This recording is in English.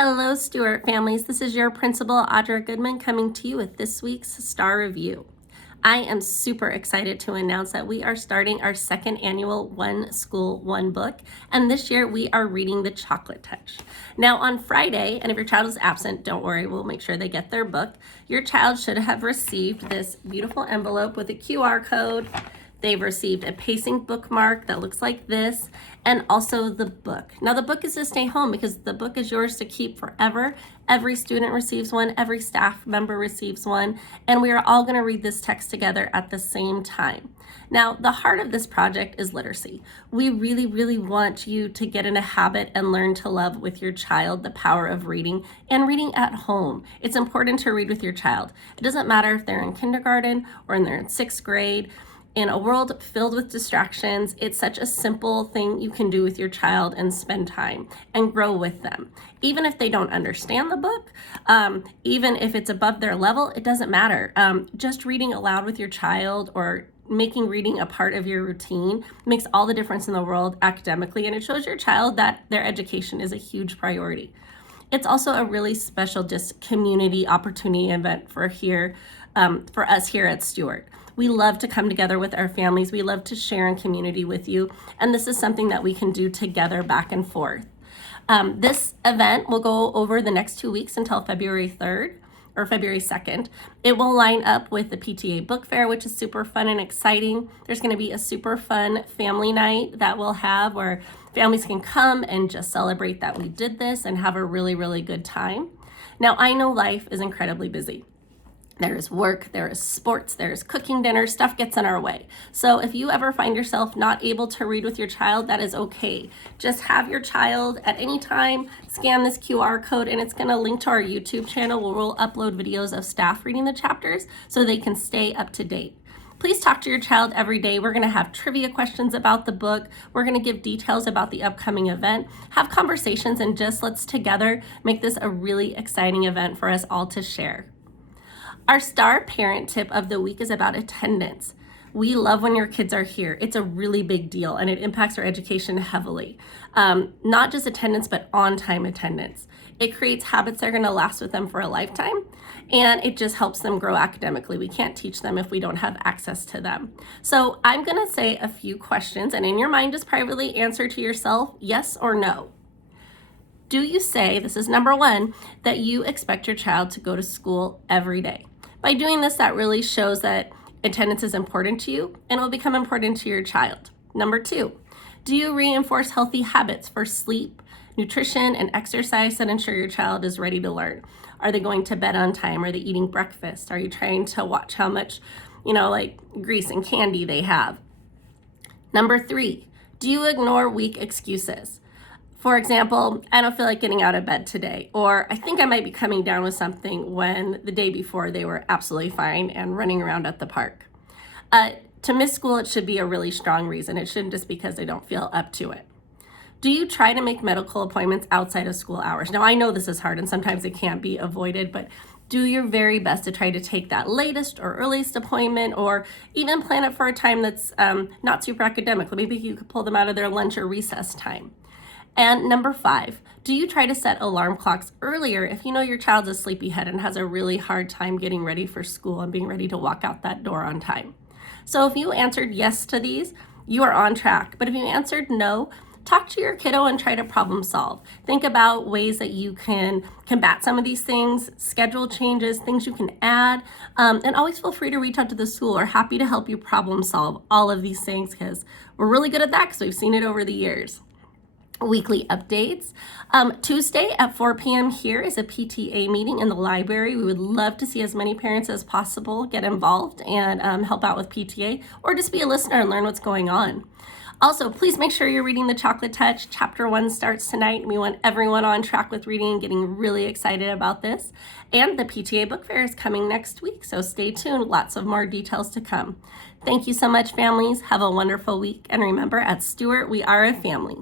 Hello, Stewart families. This is your principal, Audra Goodman, coming to you with this week's Star Review. I am super excited to announce that we are starting our second annual One School, One Book, and this year we are reading The Chocolate Touch. Now on Friday, and if your child is absent, don't worry, we'll make sure they get their book. Your child should have received this beautiful envelope with a QR code. They've received a pacing bookmark that looks like this, and also the book. Now the book is to stay home because the book is yours to keep forever. Every student receives one, every staff member receives one, and we are all gonna read this text together at the same time. Now, the heart of this project is literacy. We really, really want you to get in a habit and learn to love with your child the power of reading and reading at home. It's important to read with your child. It doesn't matter if they're in kindergarten or they're in sixth grade. In a world filled with distractions, it's such a simple thing you can do with your child and spend time and grow with them. Even if they don't understand the book, even if it's above their level, it doesn't matter. Just reading aloud with your child or making reading a part of your routine makes all the difference in the world academically, and it shows your child that their education is a huge priority. It's also a really special just community opportunity event for us here at Stewart. We love to come together with our families. We love to share in community with you. And this is something that we can do together back and forth. This event will go over the next 2 weeks until February 3rd or February 2nd. It will line up with the PTA book fair, which is super fun and exciting. There's gonna be a super fun family night that we'll have where families can come and just celebrate that we did this and have a really, really good time. Now, I know life is incredibly busy. There is work, there is sports, there is cooking dinner, stuff gets in our way. So if you ever find yourself not able to read with your child, that is okay. Just have your child at any time scan this QR code, and it's gonna link to our YouTube channel where we'll upload videos of staff reading the chapters so they can stay up to date. Please talk to your child every day. We're gonna have trivia questions about the book. We're gonna give details about the upcoming event, have conversations, and just let's together make this a really exciting event for us all to share. Our star parent tip of the week is about attendance. We love when your kids are here. It's a really big deal and it impacts our education heavily. Not just attendance, but on-time attendance. It creates habits that are gonna last with them for a lifetime, and it just helps them grow academically. We can't teach them if we don't have access to them. So I'm gonna say a few questions, and in your mind, just privately answer to yourself, yes or no. Do you say, this is number one, that you expect your child to go to school every day? By doing this, that really shows that attendance is important to you and will become important to your child. Number two, do you reinforce healthy habits for sleep, nutrition, and exercise that ensure your child is ready to learn? Are they going to bed on time? Are they eating breakfast? Are you trying to watch how much, like grease and candy they have? Number three, do you ignore weak excuses? For example, I don't feel like getting out of bed today, or I think I might be coming down with something when the day before they were absolutely fine and running around at the park. To miss school, it should be a really strong reason. It shouldn't just because they don't feel up to it. Do you try to make medical appointments outside of school hours? Now, I know this is hard and sometimes it can't be avoided, but do your very best to try to take that latest or earliest appointment, or even plan it for a time that's not super academic. Maybe you could pull them out of their lunch or recess time. And number five, do you try to set alarm clocks earlier if you know your child's a sleepyhead and has a really hard time getting ready for school and being ready to walk out that door on time? So if you answered yes to these, you are on track. But if you answered no, talk to your kiddo and try to problem solve. Think about ways that you can combat some of these things, schedule changes, things you can add, and always feel free to reach out to the school. We're happy to help you problem solve all of these things because we're really good at that because we've seen it over the years. Weekly updates. Tuesday at 4 p.m. here is a PTA meeting in the library. We would love to see as many parents as possible get involved and help out with PTA, or just be a listener and learn what's going on. Also, please make sure you're reading The Chocolate Touch. Chapter 1 starts tonight. We want everyone on track with reading and getting really excited about this. And the PTA book fair is coming next week, so stay tuned. Lots of more details to come. Thank you so much, families. Have a wonderful week. And remember, at Stewart, we are a family.